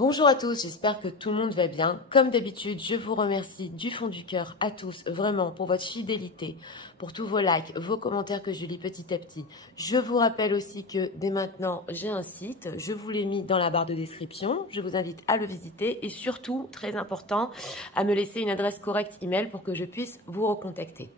Bonjour à tous, j'espère que tout le monde va bien. Comme d'habitude, je vous remercie du fond du cœur à tous, vraiment, pour votre fidélité, pour tous vos likes, vos commentaires que je lis petit à petit. Je vous rappelle aussi que dès maintenant, j'ai un site, je vous l'ai mis dans la barre de description. Je vous invite à le visiter et surtout, très important, à me laisser une adresse correcte email pour que je puisse vous recontacter.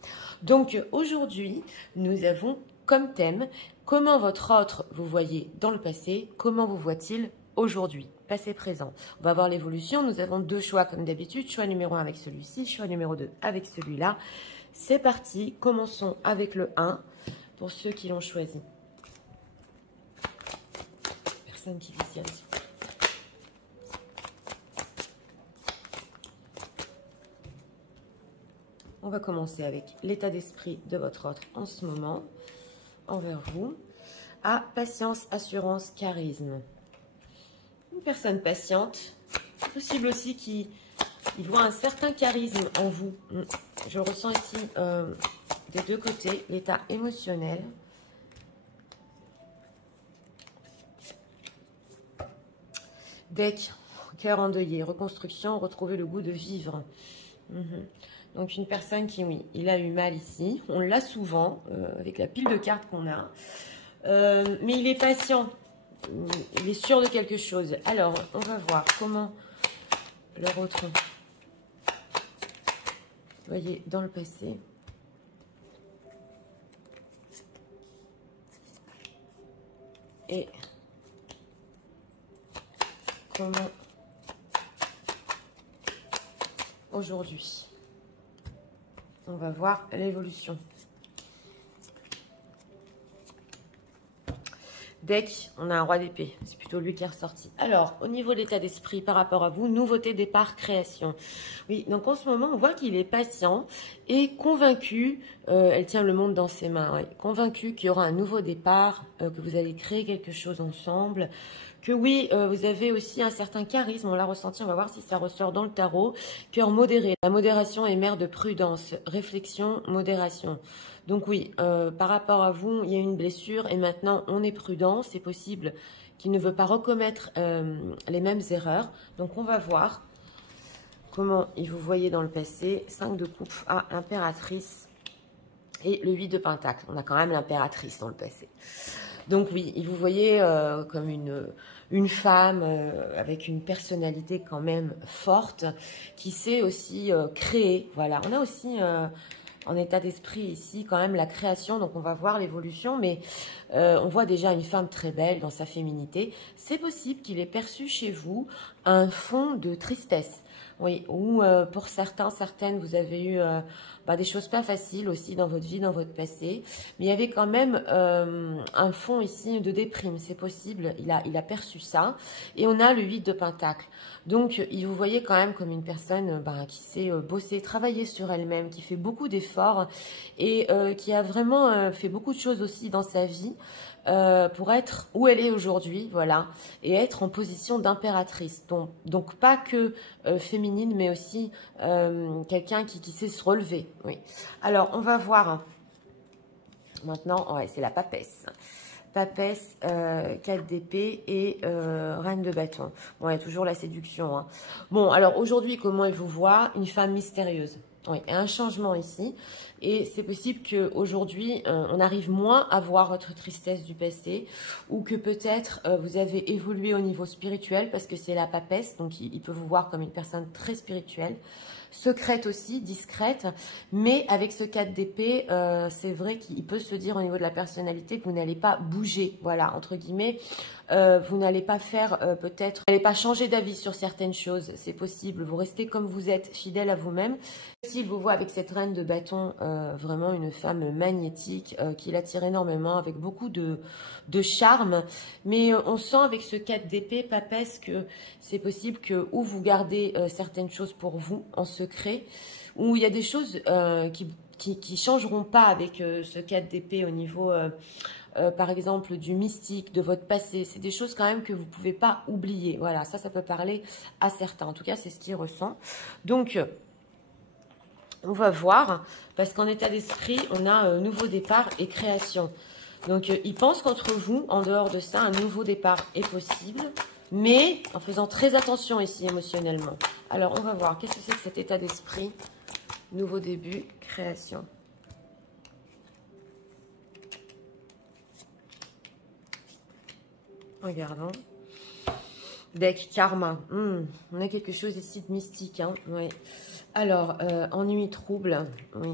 Donc aujourd'hui, nous avons comme thème comment votre autre vous voyez dans le passé, comment vous voit-il aujourd'hui, passé présent. On va voir l'évolution. Nous avons deux choix comme d'habitude. Choix numéro 1 avec celui-ci, choix numéro 2 avec celui-là. C'est parti. Commençons avec le 1 pour ceux qui l'ont choisi. Personne qui visionne. On va commencer avec l'état d'esprit de votre autre en ce moment, envers vous. A, patience, assurance, charisme. Une personne patiente, possible aussi qu'il voit un certain charisme en vous. Je ressens ici des deux côtés l'état émotionnel. Deck, cœur endeuillé, reconstruction, retrouver le goût de vivre. Donc une personne qui, oui, il a eu mal ici. On l'a souvent avec la pile de cartes qu'on a. Mais il est patient. Il est sûr de quelque chose. Alors, on va voir comment leur autre, vous voyez, dans le passé. Et comment aujourd'hui. On va voir l'évolution. Deck, on a un roi d'épée. C'est plutôt lui qui est ressorti. Alors, au niveau de l'état d'esprit par rapport à vous, nouveauté, départ, création. Oui, donc en ce moment, on voit qu'il est patient et convaincu. Elle tient le monde dans ses mains. Ouais, convaincu qu'il y aura un nouveau départ, que vous allez créer quelque chose ensemble. Que oui, vous avez aussi un certain charisme, on l'a ressenti, on va voir si ça ressort dans le tarot. Cœur modéré, la modération est mère de prudence, réflexion, modération. Donc oui, par rapport à vous, il y a une blessure et maintenant on est prudent, c'est possible qu'il ne veut pas recommettre les mêmes erreurs. Donc on va voir comment il vous voyait dans le passé. 5 de coupe, l'impératrice et le 8 de pentacle. On a quand même l'impératrice dans le passé. Donc oui, il vous voyait comme une femme avec une personnalité quand même forte, qui sait aussi créer. Voilà, on a aussi en état d'esprit ici quand même la création, donc on va voir l'évolution, mais on voit déjà une femme très belle dans sa féminité. C'est possible qu'il ait perçu chez vous un fond de tristesse. Oui, ou pour certains, certaines, vous avez eu des choses pas faciles aussi dans votre vie, dans votre passé. Mais il y avait quand même un fond ici de déprime, c'est possible. Il a perçu ça. Et on a le 8 de pentacle. Donc, il vous voyez quand même comme une personne qui sait bosser, travailler sur elle-même, qui fait beaucoup d'efforts et qui a vraiment fait beaucoup de choses aussi dans sa vie. Pour être où elle est aujourd'hui, voilà, et être en position d'impératrice. Donc pas que féminine, mais aussi quelqu'un qui sait se relever. Oui. Alors, on va voir maintenant, ouais, c'est la papesse. Papesse, 4 d'épée et reine de bâton. Bon, il y a toujours la séduction. Hein. Bon, alors aujourd'hui, comment il vous voit? Une femme mystérieuse. Oui, un changement ici. Et c'est possible qu'aujourd'hui, on arrive moins à voir votre tristesse du passé ou que peut-être vous avez évolué au niveau spirituel parce que c'est la papesse, donc il peut vous voir comme une personne très spirituelle. Secrète aussi, discrète, mais avec ce 4 d'épée, c'est vrai qu'il peut se dire au niveau de la personnalité que vous n'allez pas bouger, voilà, entre guillemets, vous n'allez pas faire peut-être, vous n'allez pas changer d'avis sur certaines choses, c'est possible, vous restez comme vous êtes, fidèle à vous-même. S'il vous voit avec cette reine de bâton, vraiment une femme magnétique qui l'attire énormément, avec beaucoup de charme, mais on sent avec ce 4 d'épée, papesse, que c'est possible que ou vous gardez certaines choses pour vous en secret, ou il y a des choses qui changeront pas avec ce 4 d'épée au niveau par exemple du mystique, de votre passé. C'est des choses quand même que vous pouvez pas oublier. Voilà, ça peut parler à certains. En tout cas, c'est ce qu'ils ressent. Donc, on va voir, parce qu'en état d'esprit, on a un nouveau départ et création. Donc, il pense qu'entre vous, en dehors de ça, un nouveau départ est possible. mais en faisant très attention ici émotionnellement. Alors, on va voir, qu'est-ce que c'est que cet état d'esprit? Nouveau début, création. Regardons. Deck karma. On a quelque chose ici de mystique. Hein, oui. Alors, ennui, trouble. Oui.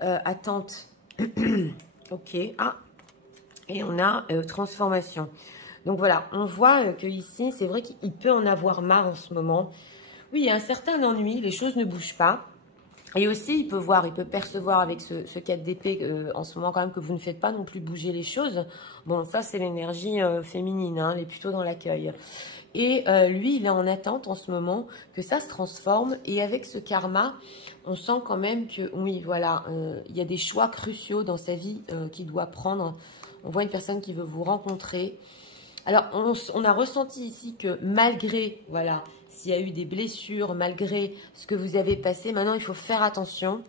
Attente. Ok. Ah. Et on a transformation. Donc voilà, on voit que ici, c'est vrai qu'il peut en avoir marre en ce moment. Oui, il y a un certain ennui, les choses ne bougent pas. Et aussi, il peut percevoir avec ce 4 d'épée en ce moment quand même que vous ne faites pas non plus bouger les choses. Bon, ça c'est l'énergie féminine, hein, elle est plutôt dans l'accueil. Et lui, il est en attente en ce moment que ça se transforme. Et avec ce karma, on sent quand même que, oui, voilà, il y a des choix cruciaux dans sa vie qu'il doit prendre. On voit une personne qui veut vous rencontrer. Alors, on a ressenti ici que malgré, voilà, s'il y a eu des blessures, malgré ce que vous avez passé, maintenant il faut faire attention.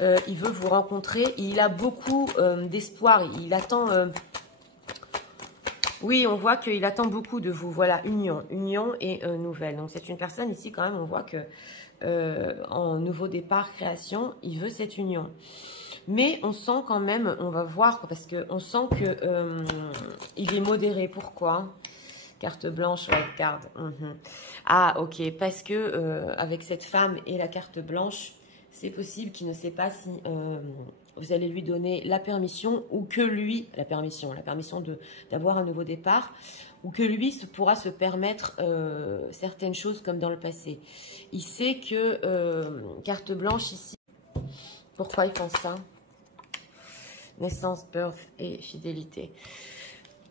Il veut vous rencontrer et il a beaucoup d'espoir. Il attend... oui, on voit qu'il attend beaucoup de vous. Voilà, union et nouvelle. Donc, c'est une personne ici quand même, on voit que en nouveau départ, création, il veut cette union. Mais on sent quand même, on va voir, parce qu'on sent que il est modéré. Pourquoi? Carte blanche, ouais, carte. Ah, ok, parce que avec cette femme et la carte blanche, c'est possible qu'il ne sait pas si vous allez lui donner la permission ou que lui, la permission d'avoir un nouveau départ, ou que lui pourra se permettre certaines choses comme dans le passé. Il sait que, carte blanche ici, pourquoi il pense ça? Naissance, birth et fidélité.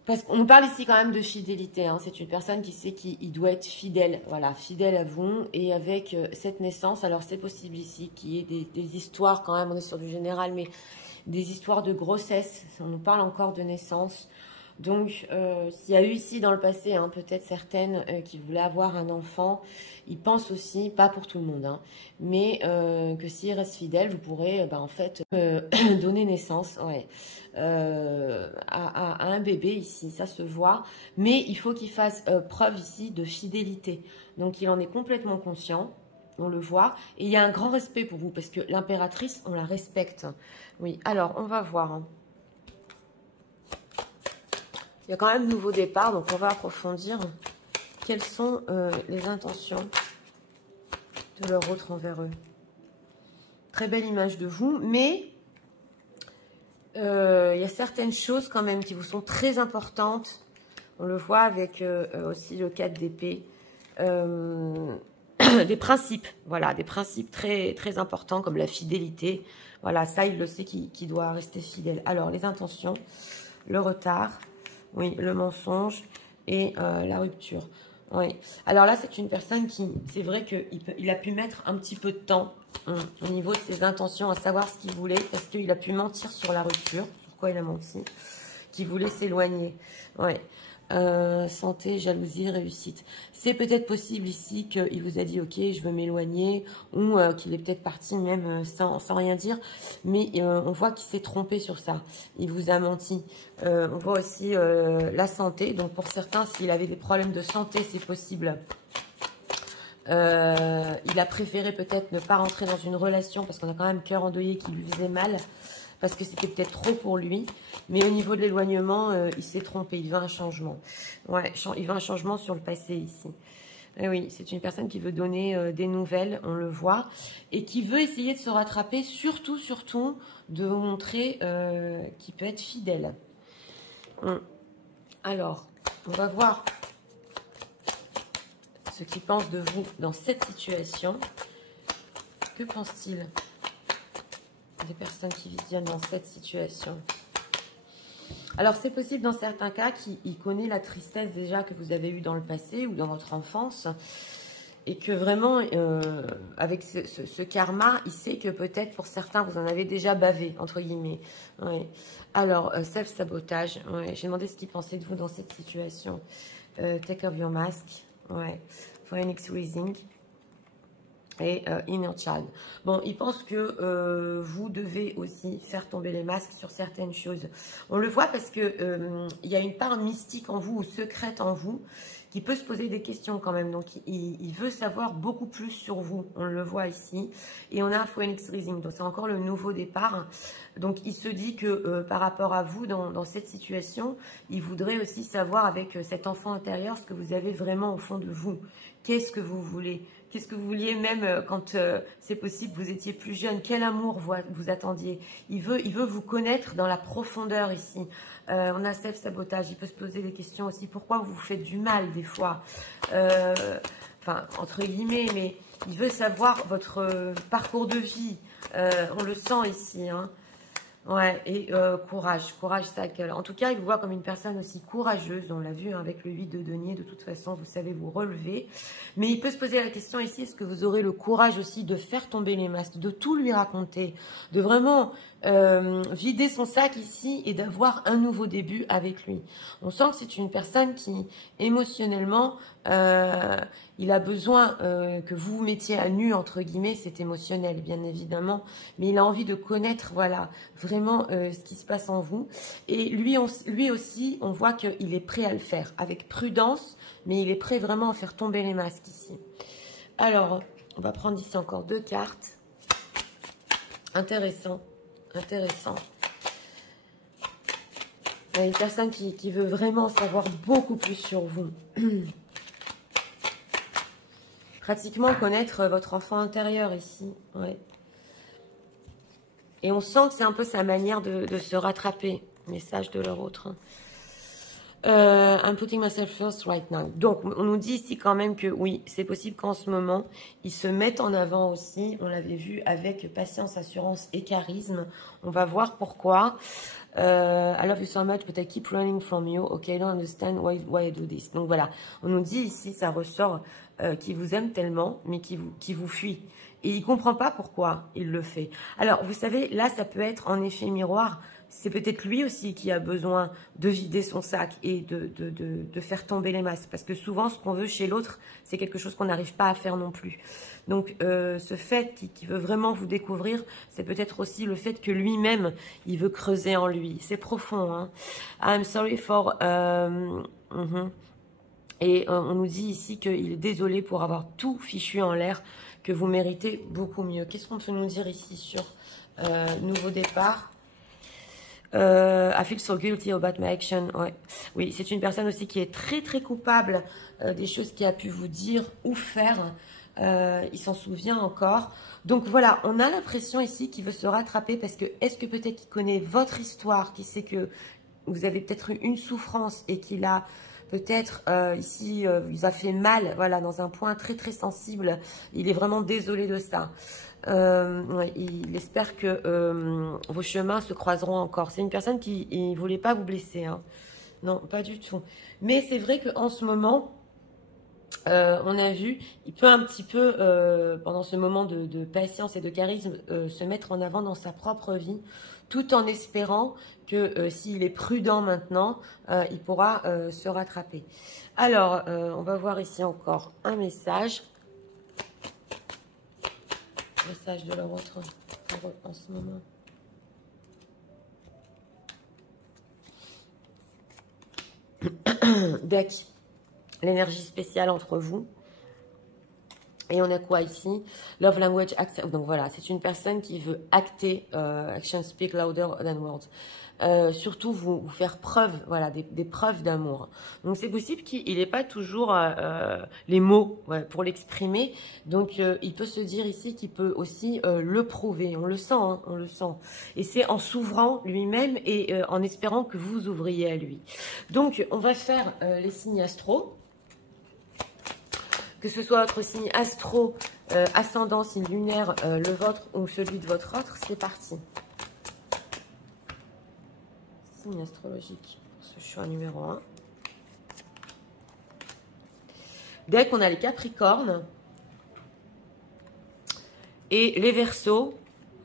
Parce qu'on nous parle ici quand même de fidélité. Hein. C'est une personne qui sait qu'il doit être fidèle. Voilà, fidèle à vous. Et avec cette naissance, alors c'est possible ici qu'il y ait des histoires quand même, on est sur du général, mais des histoires de grossesse. On nous parle encore de naissance. Donc, s'il y a eu ici dans le passé, hein, peut-être certaines qui voulaient avoir un enfant, ils pensent aussi, pas pour tout le monde, hein, mais que s'ils restent fidèles, vous pourrez en fait donner naissance à un bébé ici, ça se voit. Mais il faut qu'il fasse preuve ici de fidélité. Donc, il en est complètement conscient. On le voit. Et il y a un grand respect pour vous parce que l'impératrice, on la respecte. Oui, alors, on va voir. Hein. Il y a quand même nouveau départ, donc on va approfondir quelles sont les intentions de leur autre envers eux. Très belle image de vous, mais il y a certaines choses quand même qui vous sont très importantes. On le voit avec aussi le 4 d'épée. Des principes, voilà, des principes très, très importants comme la fidélité. Voilà, ça, il le sait qu'il doit rester fidèle. Alors, les intentions, le retard... Oui, le mensonge et la rupture. Oui. Alors là, c'est une personne qui, c'est vrai qu'il a pu mettre un petit peu de temps au niveau de ses intentions, à savoir ce qu'il voulait, parce qu'il a pu mentir sur la rupture. Pourquoi il a menti? Qu'il voulait s'éloigner. Oui. Santé, jalousie, réussite. C'est peut-être possible ici qu'il vous a dit « Ok, je veux m'éloigner » ou qu'il est peut-être parti même sans rien dire. Mais on voit qu'il s'est trompé sur ça. Il vous a menti. On voit aussi la santé. Donc pour certains, s'il avait des problèmes de santé, c'est possible. Il a préféré peut-être ne pas rentrer dans une relation parce qu'on a quand même cœur endeuillé qui lui faisait mal. Parce que c'était peut-être trop pour lui. Mais au niveau de l'éloignement, il s'est trompé. Il veut un changement. Ouais, il veut un changement sur le passé ici. Et oui, c'est une personne qui veut donner des nouvelles, on le voit. Et qui veut essayer de se rattraper, surtout, de vous montrer qu'il peut être fidèle. Alors, on va voir ce qu'il pense de vous dans cette situation. Que pense-t-il des personnes qui visionnent dans cette situation? Alors, c'est possible dans certains cas qu'il connaît la tristesse déjà que vous avez eue dans le passé ou dans votre enfance et que vraiment, avec ce karma, il sait que peut-être pour certains, vous en avez déjà bavé, entre guillemets. Ouais. Alors, self-sabotage. Ouais. J'ai demandé ce qu'il pensait de vous dans cette situation. Take off your mask. Ouais. Phoenix Rising. Et Inner Child. Bon, il pense que vous devez aussi faire tomber les masques sur certaines choses. On le voit parce que il y a une part mystique en vous ou secrète en vous qui peut se poser des questions quand même. Donc, il veut savoir beaucoup plus sur vous. On le voit ici. Et on a Phoenix Rising. Donc, c'est encore le nouveau départ. Donc, il se dit que par rapport à vous, dans cette situation, il voudrait aussi savoir avec cet enfant intérieur ce que vous avez vraiment au fond de vous. Qu'est-ce que vous voulez? Qu'est-ce que vous vouliez même quand c'est possible, vous étiez plus jeune? Quel amour vous attendiez? Il veut vous connaître dans la profondeur ici. On a self-sabotage. Il peut se poser des questions aussi. Pourquoi vous vous faites du mal des fois? Enfin, entre guillemets, mais il veut savoir votre parcours de vie. On le sent ici, hein. Ouais, et courage cycle. En tout cas, il vous voit comme une personne aussi courageuse. On l'a vu hein, avec le 8 de denier. De toute façon, vous savez vous relever. Mais il peut se poser la question ici, est-ce que vous aurez le courage aussi de faire tomber les masques, de tout lui raconter, de vraiment vider son sac ici et d'avoir un nouveau début avec lui. On sent que c'est une personne qui, émotionnellement, il a besoin que vous vous mettiez à nu, entre guillemets, c'est émotionnel, bien évidemment, mais il a envie de connaître, voilà, vraiment ce qui se passe en vous. Et lui aussi, on voit qu'il est prêt à le faire, avec prudence, mais il est prêt vraiment à faire tomber les masques ici. Alors, on va prendre ici encore 2 cartes. Intéressant. Intéressant. Il y a une personne qui veut vraiment savoir beaucoup plus sur vous. Pratiquement connaître votre enfant intérieur ici. Ouais. Et on sent que c'est un peu sa manière de se rattraper. Message de leur autre. I'm putting myself first right now. Donc, on nous dit ici quand même que oui, c'est possible qu'en ce moment, ils se mettent en avant aussi. On l'avait vu avec patience, assurance et charisme. On va voir pourquoi. I love you so much, but I keep running from you. Okay, I don't understand why I do this. Donc voilà, on nous dit ici, ça ressort qu'il vous aime tellement, mais qui vous fuit. Et il ne comprend pas pourquoi il le fait. Alors, vous savez, là, ça peut être en effet miroir. C'est peut-être lui aussi qui a besoin de vider son sac et de faire tomber les masques. Parce que souvent, ce qu'on veut chez l'autre, c'est quelque chose qu'on n'arrive pas à faire non plus. Donc, ce fait qu'il veut vraiment vous découvrir, c'est peut-être aussi le fait que lui-même, il veut creuser en lui. C'est profond, hein. I'm sorry for... Et on nous dit ici qu'il est désolé pour avoir tout fichu en l'air, que vous méritez beaucoup mieux. Qu'est-ce qu'on peut nous dire ici sur nouveau départ? I feel so guilty about my action. Ouais. Oui, c'est une personne aussi qui est très très coupable des choses qu'il a pu vous dire ou faire. Il s'en souvient encore. Donc voilà, on a l'impression ici qu'il veut se rattraper parce que est-ce que peut-être qu'il connaît votre histoire, qu'il sait que vous avez peut-être eu une souffrance et qu'il a peut-être ici, il a fait mal, voilà, dans un point très très sensible. Il est vraiment désolé de ça. Il espère que vos chemins se croiseront encore. C'est une personne qui ne voulait pas vous blesser, hein. Non, pas du tout. Mais c'est vrai qu'en ce moment, on a vu, il peut un petit peu, pendant ce moment de patience et de charisme, se mettre en avant dans sa propre vie, tout en espérant que s'il est prudent maintenant, il pourra se rattraper. Alors, on va voir ici encore un message. Message de leur autre en ce moment. Deck. L'énergie spéciale entre vous. Et on a quoi ici? Love language, donc voilà, c'est une personne qui veut acter, action speak louder than words. Surtout vous faire preuve, voilà, des preuves d'amour. Donc c'est possible qu'il n'ait pas toujours les mots pour l'exprimer. Donc il peut se dire ici qu'il peut aussi le prouver. On le sent, hein, on le sent. Et c'est en s'ouvrant lui-même et en espérant que vous ouvriez à lui. Donc on va faire les signes astro. Que ce soit votre signe astro, ascendant, signe lunaire, le vôtre ou celui de votre autre, c'est parti. Signe astrologique pour ce choix numéro 1. Dès qu'on a les Capricornes et les Verseaux,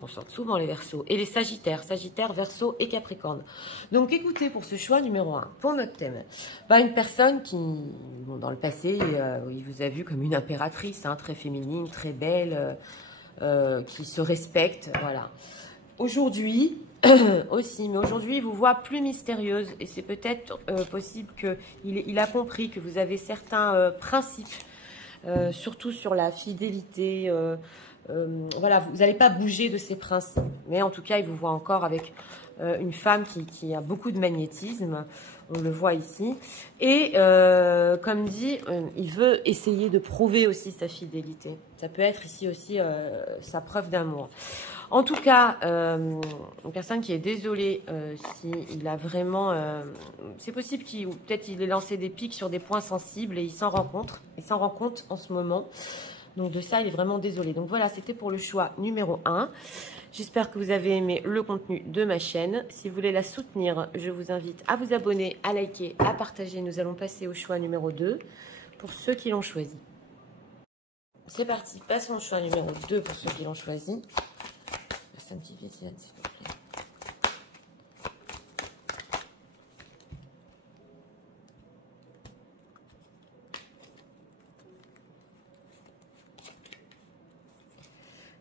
on sort souvent les Verseaux, et les Sagittaires, Verseau et Capricorne. Donc écoutez, pour ce choix numéro 1, pour notre thème, une personne qui, bon, dans le passé, il vous a vu comme une impératrice, hein, très féminine, très belle, qui se respecte, voilà. Aujourd'hui, aussi. Mais aujourd'hui, il vous voit plus mystérieuse. Et c'est peut-être possible qu'il a compris que vous avez certains principes, surtout sur la fidélité. Voilà, vous n'allez pas bouger de ces principes. Mais en tout cas, il vous voit encore avec une femme qui a beaucoup de magnétisme. On le voit ici. Et comme dit, il veut essayer de prouver aussi sa fidélité. Ça peut être ici aussi sa preuve d'amour. En tout cas, une personne qui est désolée s'il a vraiment... c'est possible qu'il peut-être il ait lancé des pics sur des points sensibles et il s'en rend compte. Il s'en rend compte en ce moment. Donc de ça, il est vraiment désolé. Donc voilà, c'était pour le choix numéro 1. J'espère que vous avez aimé le contenu de ma chaîne. Si vous voulez la soutenir, je vous invite à vous abonner, à liker, à partager. Nous allons passer au choix numéro 2 pour ceux qui l'ont choisi. C'est parti, passons au choix numéro 2 pour ceux qui l'ont choisi. Passe un petit visuel, s'il vous plaît.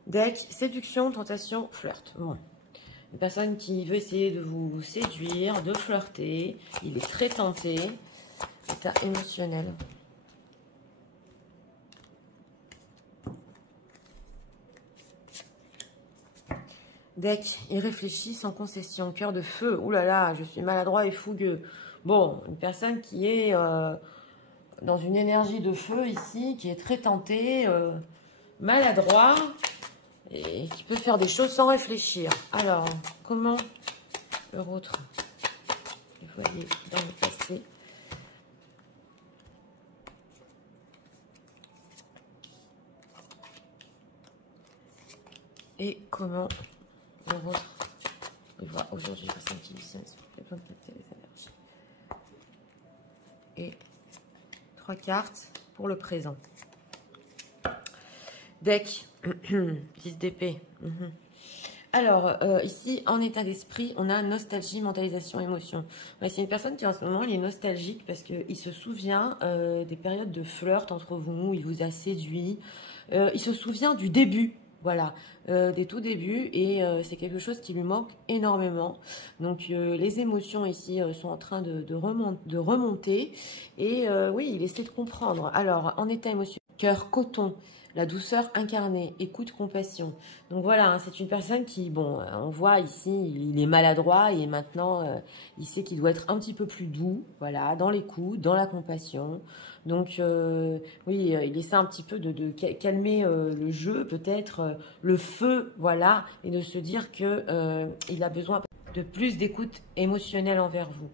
Deck, séduction, tentation, flirt. Bon. Une personne qui veut essayer de vous séduire, de flirter. Il est très tenté. État émotionnel. Deck, il réfléchit sans concession. Cœur de feu. Ouh là là, je suis maladroit et fougueux. Bon, une personne qui est dans une énergie de feu ici, qui est très tentée, maladroit. Et qui peut faire des choses sans réfléchir. Alors, comment le vôtre, vous voyez dans le passé. Et comment le vôtre, il voit aujourd'hui personne qui lui sonne, besoin de capter les énergies. Et 3 cartes pour le présent. Deck, 10 d'épée. Alors, ici, en état d'esprit, on a nostalgie, mentalisation, émotion. Ouais, c'est une personne qui, en ce moment, il est nostalgique parce qu'il se souvient des périodes de flirt entre vous, où il vous a séduit. Il se souvient du début, voilà, des tout débuts, et c'est quelque chose qui lui manque énormément. Donc, les émotions ici sont en train de remonter. Et oui, il essaie de comprendre. Alors, en état émotionnel, cœur, coton. La douceur incarnée, écoute, compassion. Donc voilà, hein, c'est une personne qui, bon, on voit ici, il est maladroit et maintenant, il sait qu'il doit être un petit peu plus doux, voilà, dans l'écoute, dans la compassion. Donc, oui, il essaie un petit peu de calmer le jeu, peut-être, le feu, voilà, et de se dire que il a besoin de plus d'écoute émotionnelle envers vous.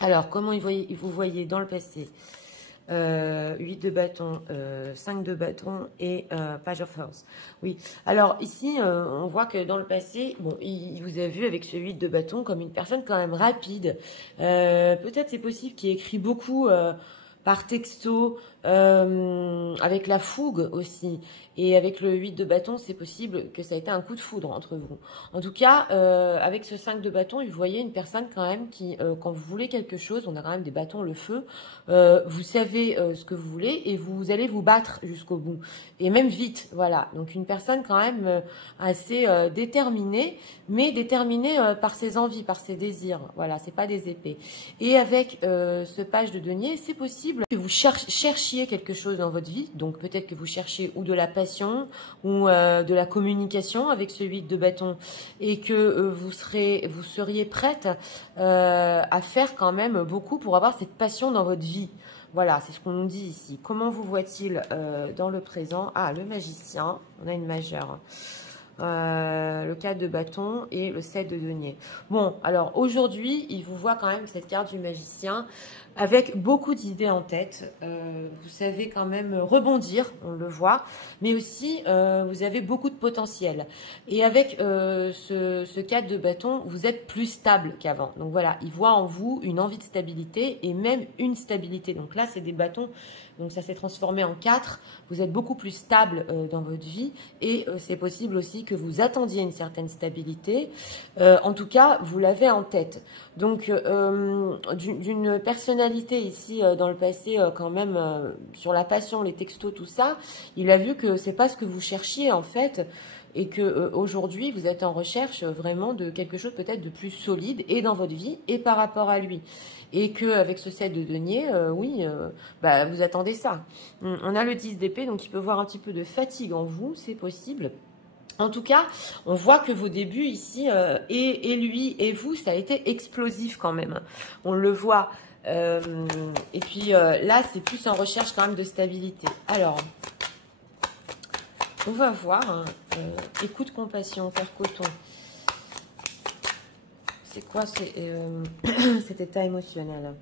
Alors, comment vous voyez dans le passé ? 8 de bâton, 5 de bâton et Page of Earth. Oui, alors ici, on voit que dans le passé, bon, il vous a vu avec ce 8 de bâton comme une personne quand même rapide. Peut-être c'est possible qu'il écrit beaucoup par texto, avec la fougue aussi. Et avec le 8 de bâton, c'est possible que ça ait été un coup de foudre entre vous. En tout cas, avec ce 5 de bâton, vous voyez une personne quand même qui, quand vous voulez quelque chose, on a quand même des bâtons, le feu, vous savez ce que vous voulez et vous allez vous battre jusqu'au bout. Et même vite, voilà. Donc une personne quand même assez déterminée, mais déterminée par ses envies, par ses désirs. Voilà, c'est pas des épées. Et avec ce page de denier, c'est possible que vous cherchiez quelque chose dans votre vie. Donc peut-être que vous cherchez ou de la passion ou de la communication avec ce 8 de bâton et que vous seriez prête à faire quand même beaucoup pour avoir cette passion dans votre vie. Voilà, c'est ce qu'on nous dit ici. Comment vous voit-il dans le présent? Ah, le magicien, on a une majeure. Le 4 de bâton et le 7 de denier. Bon, alors aujourd'hui, il vous voit quand même cette carte du magicien avec beaucoup d'idées en tête. Vous savez quand même rebondir, on le voit, mais aussi vous avez beaucoup de potentiel. Et avec ce 4 de bâton, vous êtes plus stable qu'avant. Donc voilà, il voit en vous une envie de stabilité et même une stabilité. Donc là, c'est des bâtons, donc ça s'est transformé en 4. Vous êtes beaucoup plus stable dans votre vie et c'est possible aussi que vous attendiez une certaine stabilité. En tout cas, vous l'avez en tête. Donc, d'une personnalité ici dans le passé, quand même, sur la passion, les textos, tout ça, il a vu que c'est pas ce que vous cherchiez en fait. et que aujourd'hui vous êtes en recherche vraiment de quelque chose peut-être de plus solide et dans votre vie et par rapport à lui. Et qu'avec ce 7 de denier, oui, bah, vous attendez ça. On a le 10 d'épée, donc il peut voir un petit peu de fatigue en vous, c'est possible. En tout cas, on voit que vos débuts ici, et lui et vous, ça a été explosif quand même. On le voit. Et puis là, c'est plus en recherche quand même de stabilité. Alors, on va voir. Hein, écoute, compassion, faire coton. C'est quoi cet état émotionnel?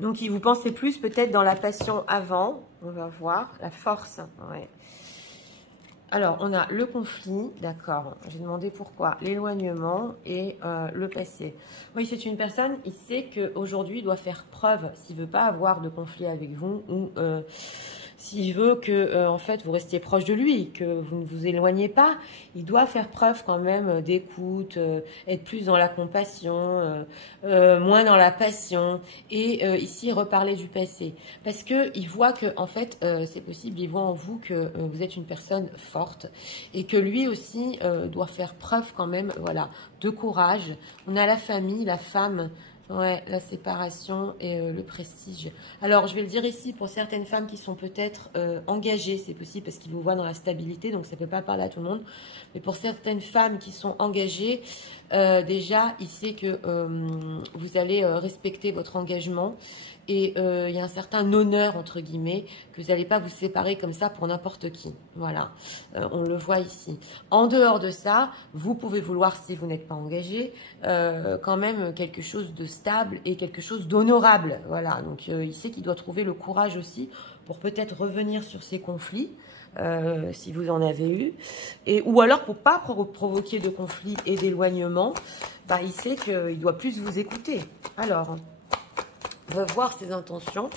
Donc, il vous pensait plus peut-être dans la passion avant. On va voir. La force. Ouais. Alors, on a le conflit. D'accord. J'ai demandé pourquoi. L'éloignement et le passé. Oui, c'est une personne, il sait qu'aujourd'hui, il doit faire preuve s'il ne veut pas avoir de conflit avec vous ou s'il veut que, en fait, vous restiez proche de lui, que vous ne vous éloignez pas. Il doit faire preuve quand même d'écoute, être plus dans la compassion, moins dans la passion. Et ici, reparler du passé. Parce qu'il voit que, en fait, c'est possible, il voit en vous que vous êtes une personne forte et que lui aussi doit faire preuve quand même, voilà, de courage. On a la famille, la femme, ouais, la séparation et le prestige. Alors, je vais le dire ici pour certaines femmes qui sont peut-être engagées, c'est possible parce qu'ils vous voient dans la stabilité, donc ça ne peut pas parler à tout le monde. Mais pour certaines femmes qui sont engagées, déjà, il sait que vous allez respecter votre engagement. Et il y a un certain honneur, entre guillemets, que vous n'allez pas vous séparer comme ça pour n'importe qui. Voilà, on le voit ici. En dehors de ça, vous pouvez vouloir, si vous n'êtes pas engagé, quand même quelque chose de stable et quelque chose d'honorable. Voilà, donc il sait qu'il doit trouver le courage aussi pour peut-être revenir sur ces conflits. Si vous en avez eu, ou alors pour pas provoquer de conflits et d'éloignement, bah, il sait qu'il doit plus vous écouter. Alors, on va voir ses intentions.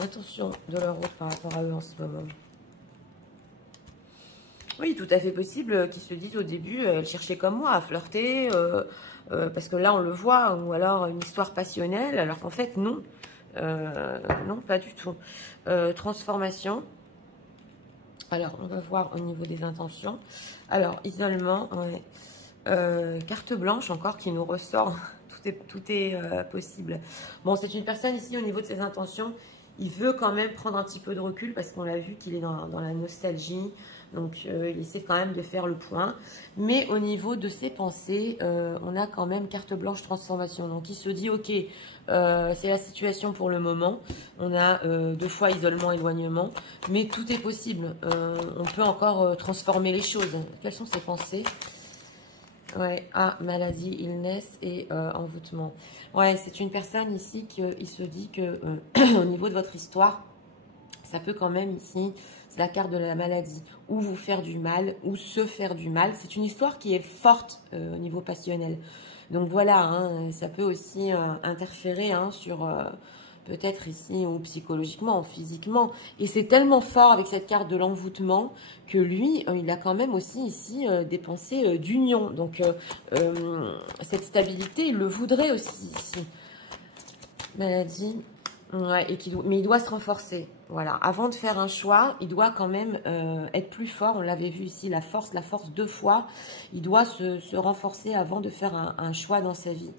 Intention de leur autre par rapport à eux en ce moment. Oui, tout à fait possible qu'ils se disent au début, elle cherchait comme moi à flirter, parce que là on le voit, ou alors une histoire passionnelle, alors qu'en fait non. Non, pas du tout. Transformation. Alors, on va voir au niveau des intentions. Alors, isolement, ouais. Carte blanche encore qui nous ressort. Tout est possible. Bon, c'est une personne ici au niveau de ses intentions. Il veut quand même prendre un petit peu de recul parce qu'on l'a vu qu'il est dans la nostalgie. Donc, il essaie quand même de faire le point. Mais au niveau de ses pensées, on a quand même carte blanche transformation. Donc, il se dit, ok, c'est la situation pour le moment. On a 2 fois isolement, éloignement. Mais tout est possible. On peut encore transformer les choses. Quelles sont ses pensées ? Ouais, maladie, illness et envoûtement. Ouais, c'est une personne ici qui se dit que au niveau de votre histoire, ça peut quand même ici, c'est la carte de la maladie, ou vous faire du mal, ou se faire du mal. C'est une histoire qui est forte au niveau passionnel. Donc voilà, hein, ça peut aussi interférer sur peut-être ici, ou psychologiquement, ou physiquement. Et c'est tellement fort avec cette carte de l'envoûtement que lui, il a quand même aussi ici des pensées d'union. Donc cette stabilité, il le voudrait aussi ici. Maladie. Ouais, mais il doit se renforcer. Voilà. Avant de faire un choix, il doit quand même être plus fort. On l'avait vu ici, la force 2 fois. Il doit se renforcer avant de faire un choix dans sa vie.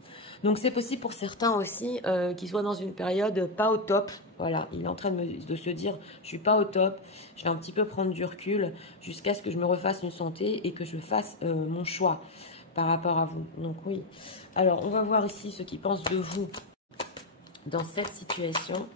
Donc, c'est possible pour certains aussi qu'ils soient dans une période pas au top. Voilà, il est en train de se dire, je suis pas au top, je vais un petit peu prendre du recul jusqu'à ce que je me refasse une santé et que je fasse mon choix par rapport à vous. Donc, oui. Alors, on va voir ici ce qu'ils pensent de vous dans cette situation.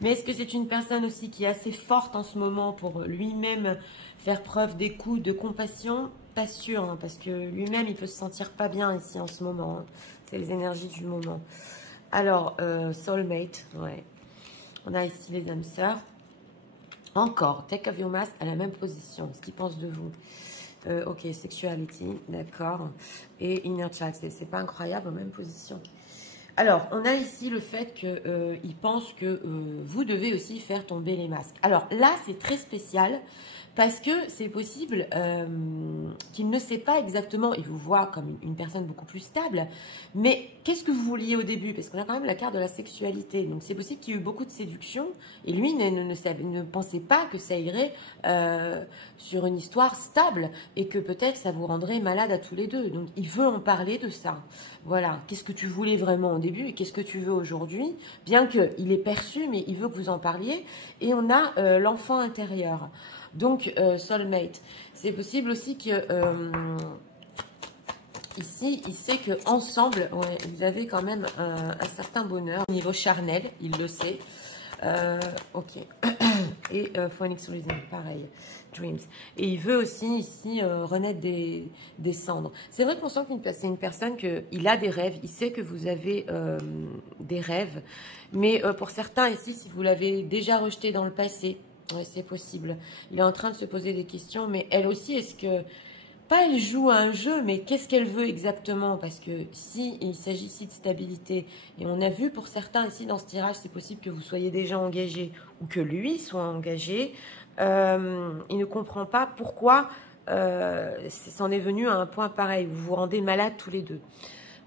Mais est-ce que c'est une personne aussi qui est assez forte en ce moment pour lui-même faire preuve d'écoute, de compassion? Pas sûr, hein, parce que lui-même, il peut se sentir pas bien ici en ce moment. Hein. C'est les énergies du moment. Alors, soulmate, ouais. On a ici les âmes sœurs. Encore, take off your mask à la même position. Ce qu'il pense de vous. Ok, sexuality, d'accord. Et inner child, c'est pas incroyable, en même position. Alors, on a ici le fait qu'il pense que vous devez aussi faire tomber les masques. Alors là, c'est très spécial Parce que c'est possible qu'il ne sait pas exactement, il vous voit comme une personne beaucoup plus stable, mais qu'est-ce que vous vouliez au début? Parce qu'on a quand même la carte de la sexualité, donc c'est possible qu'il y ait eu beaucoup de séduction, et lui ne pensait pas que ça irait sur une histoire stable, et que peut-être ça vous rendrait malade à tous les deux. Donc il veut en parler de ça. Voilà, qu'est-ce que tu voulais vraiment au début, et qu'est-ce que tu veux aujourd'hui? Bien qu'il est perçu, mais il veut que vous en parliez, et on a l'enfant intérieur. Donc, soulmate. C'est possible aussi que ici, il sait que ensemble, ouais, vous avez quand même un certain bonheur au niveau charnel, il le sait. Ok. Et Phoenix Reason, pareil. Dreams. Et il veut aussi ici renaître des cendres. C'est vrai qu'on sent que c'est une personne qu'il a des rêves, il sait que vous avez des rêves, mais pour certains ici, si vous l'avez déjà rejeté dans le passé, oui, c'est possible. Il est en train de se poser des questions, mais elle aussi, est-ce que... Pas elle joue à un jeu, mais qu'est-ce qu'elle veut exactement? Parce que si il s'agit ici de stabilité, et on a vu pour certains ici dans ce tirage, c'est possible que vous soyez déjà engagé ou que lui soit engagé. Il ne comprend pas pourquoi c'en est venu à un point pareil. Vous vous rendez malade tous les deux.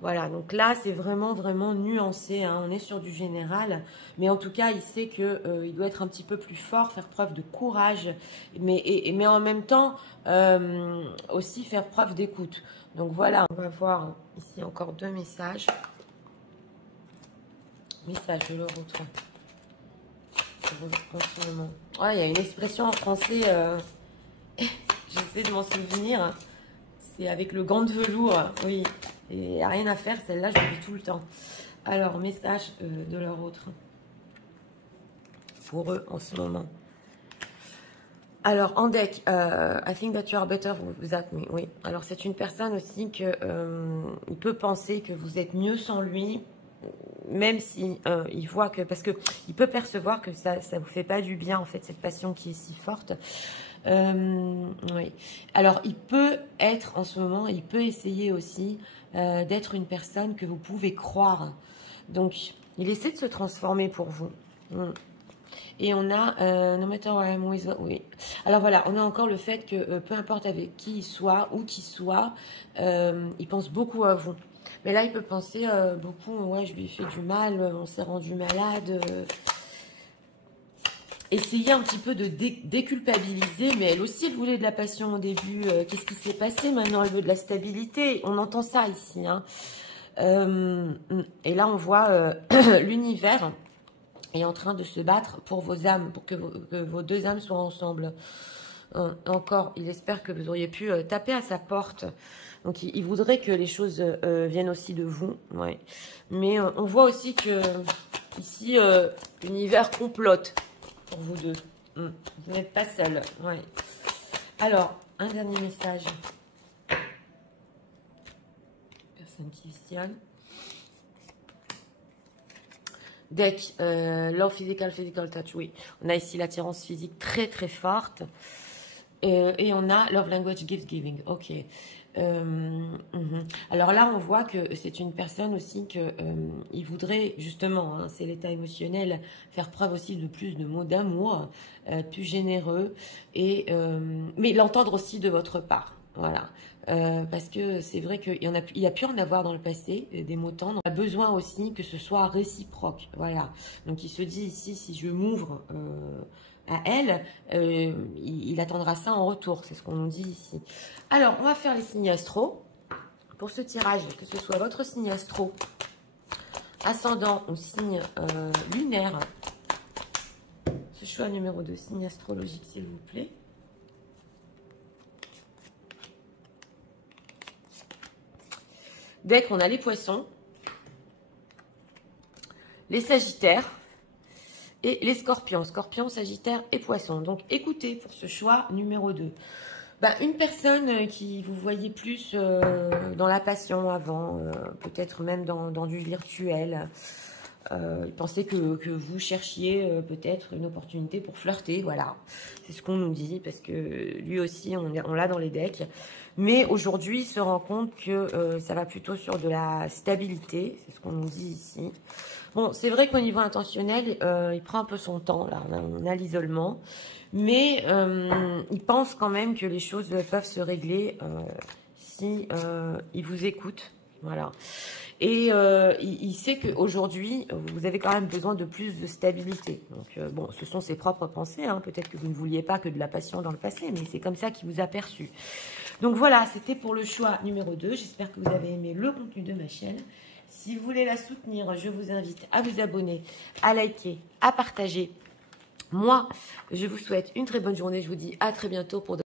Voilà, donc là, c'est vraiment, vraiment nuancé. Hein. On est sur du général. Mais en tout cas, il sait qu'il doit être un petit peu plus fort, faire preuve de courage. Mais en même temps, aussi faire preuve d'écoute. Donc voilà, on va voir ici encore 2 messages. Message de l'autre. Ouais, il y a une expression en français, j'essaie de m'en souvenir. C'est avec le gant de velours, oui. Et il n'y a rien à faire, celle-là, je l'oublie tout le temps. Alors, message de leur autre. Pour eux, en ce moment. Alors, en deck, I think that you are better without me. Oui. Alors, c'est une personne aussi que il peut penser que vous êtes mieux sans lui, même si il voit que... Parce que il peut percevoir que ça ne vous fait pas du bien, en fait, cette passion qui est si forte. Oui. Alors, il peut être, en ce moment, il peut essayer aussi d'être une personne que vous pouvez croire. Donc, il essaie de se transformer pour vous. Et on a, no matter where I'm with, oui. Alors voilà, on a encore le fait que peu importe avec qui il soit, où qu'il soit, il pense beaucoup à vous. Mais là, il peut penser beaucoup, ouais, je lui ai fait du mal, on s'est rendu malade. Essayez un petit peu de déculpabiliser, mais elle aussi, elle voulait de la passion au début. Qu'est-ce qui s'est passé? Maintenant, elle veut de la stabilité. On entend ça ici. Hein. Et là, on voit l'univers est en train de se battre pour vos âmes, pour que vos 2 âmes soient ensemble. Encore, il espère que vous auriez pu taper à sa porte. Donc, il voudrait que les choses viennent aussi de vous. Ouais. Mais on voit aussi que ici, l'univers complote. Pour vous deux. Vous n'êtes pas seul. Ouais. Alors, un dernier message. Personne qui visionne. Deck, love physical touch. Oui, on a ici l'attirance physique très très forte. Et on a love language gift giving. Ok. Alors là, on voit que c'est une personne aussi que il voudrait justement, hein, c'est l'état émotionnel, faire preuve aussi de plus de mots d'amour, plus généreux, et mais l'entendre aussi de votre part. Voilà. Parce que c'est vrai qu'il y a pu en avoir dans le passé des mots tendres. On a besoin aussi que ce soit réciproque. Voilà. Donc il se dit ici, si je m'ouvre à elle, il attendra ça en retour. C'est ce qu'on nous dit ici. Alors, on va faire les signes astro. Pour ce tirage, que ce soit votre signe astro, ascendant ou signe lunaire. Ce choix numéro 2, signe astrologique, s'il vous plaît. Dès qu'on a les poissons, les sagittaires et les scorpions. Scorpions, sagittaires et poissons. Donc, écoutez pour ce choix numéro 2. Ben, une personne qui vous voyez plus dans la passion avant, peut-être même dans du virtuel. Il pensait que vous cherchiez peut-être une opportunité pour flirter, voilà. C'est ce qu'on nous dit, parce que lui aussi, on l'a dans les decks. Mais aujourd'hui, il se rend compte que ça va plutôt sur de la stabilité, c'est ce qu'on nous dit ici. Bon, c'est vrai qu'au niveau intentionnel, il prend un peu son temps, là, on a l'isolement. Mais il pense quand même que les choses peuvent se régler si il vous écoute, voilà. Et il sait qu'aujourd'hui, vous avez quand même besoin de plus de stabilité. Donc, bon, ce sont ses propres pensées. Hein. Peut-être que vous ne vouliez pas que de la passion dans le passé, mais c'est comme ça qu'il vous a perçu. Donc, voilà, c'était pour le choix numéro 2. J'espère que vous avez aimé le contenu de ma chaîne. Si vous voulez la soutenir, je vous invite à vous abonner, à liker, à partager. Moi, je vous souhaite une très bonne journée. Je vous dis à très bientôt pour de